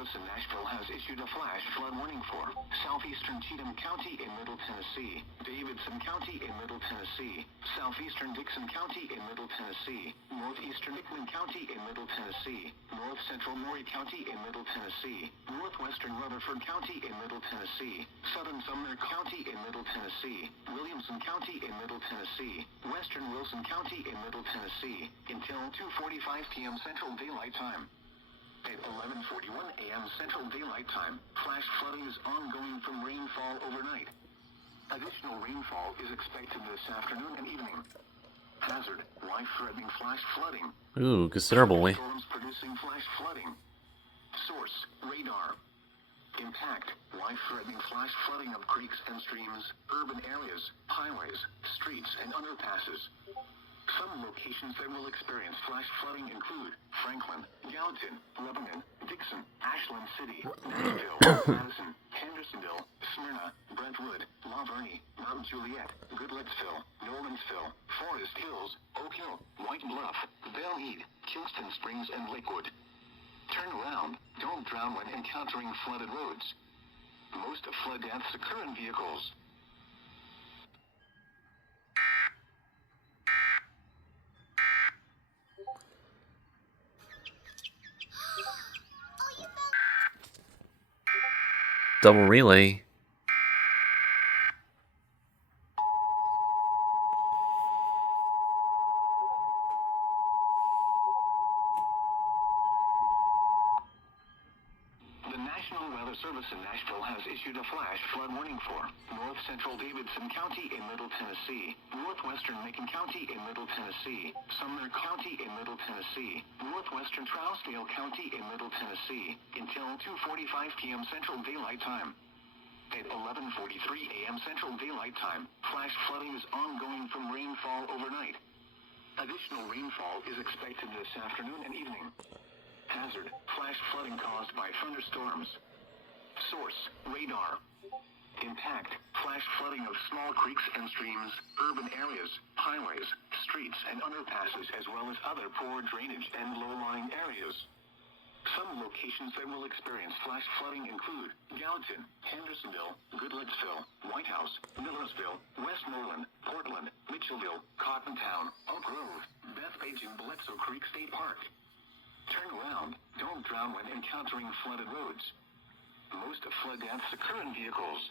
Service in Nashville has issued a flash flood warning for southeastern Cheatham County in Middle Tennessee, Davidson County in Middle Tennessee, southeastern Dixon County in Middle Tennessee, northeastern Hickman County in Middle Tennessee, north central Maury County in Middle Tennessee, northwestern Rutherford County in Middle Tennessee, southern Sumner County in Middle Tennessee, Williamson County in Middle Tennessee, western Wilson County in Middle Tennessee, until 2:45 p.m. Central Daylight Time. At 11:41 a.m. Central Daylight Time, flash flooding is ongoing from rainfall overnight. Additional rainfall is expected this afternoon and evening. Hazard: life-threatening flash flooding. Ooh, considerably. Storms producing flash flooding. Source: radar. Impact: life-threatening flash flooding of creeks and streams, urban areas, highways, streets, and underpasses. Some locations that will experience flash flooding include Franklin, Gallatin, Lebanon, Dixon, Ashland City, Nashville, Madison, Hendersonville, Smyrna, Brentwood, La Vergne, Mount Juliet, Goodlettsville, Nolensville, Forest Hills, Oak Hill, White Bluff, Belle Meade, Kingston Springs, and Lakewood. Turn around. Don't drown when encountering flooded roads. Most flood deaths occur in vehicles. Double relay. The National Weather Service in Nashville has issued a flash flood warning for north central Davidson County in Middle Tennessee, northwestern Macon County in Middle Tennessee, Sumner County in Middle Tennessee, northwestern Trousdale County in Middle Tennessee, until 2:45 p.m. Central Daylight Time. At 11:43 a.m. Central Daylight Time, flash flooding is ongoing from rainfall overnight. Additional rainfall is expected this afternoon and evening. Hazard: flash flooding caused by thunderstorms. Source: radar. Impact: flash flooding of small creeks and streams, urban areas, highways, streets, and underpasses, as well as other poor drainage and low-lying areas. Some locations that will experience flash flooding include Gallatin, Hendersonville, Goodlettsville, White House, Millersville, Westmoreland, Portland, Mitchellville, Cottontown, Oak Grove, Bethpage, and Bledsoe Creek State Park. Turn around. Don't drown when encountering flooded roads. Most flood deaths occur in vehicles.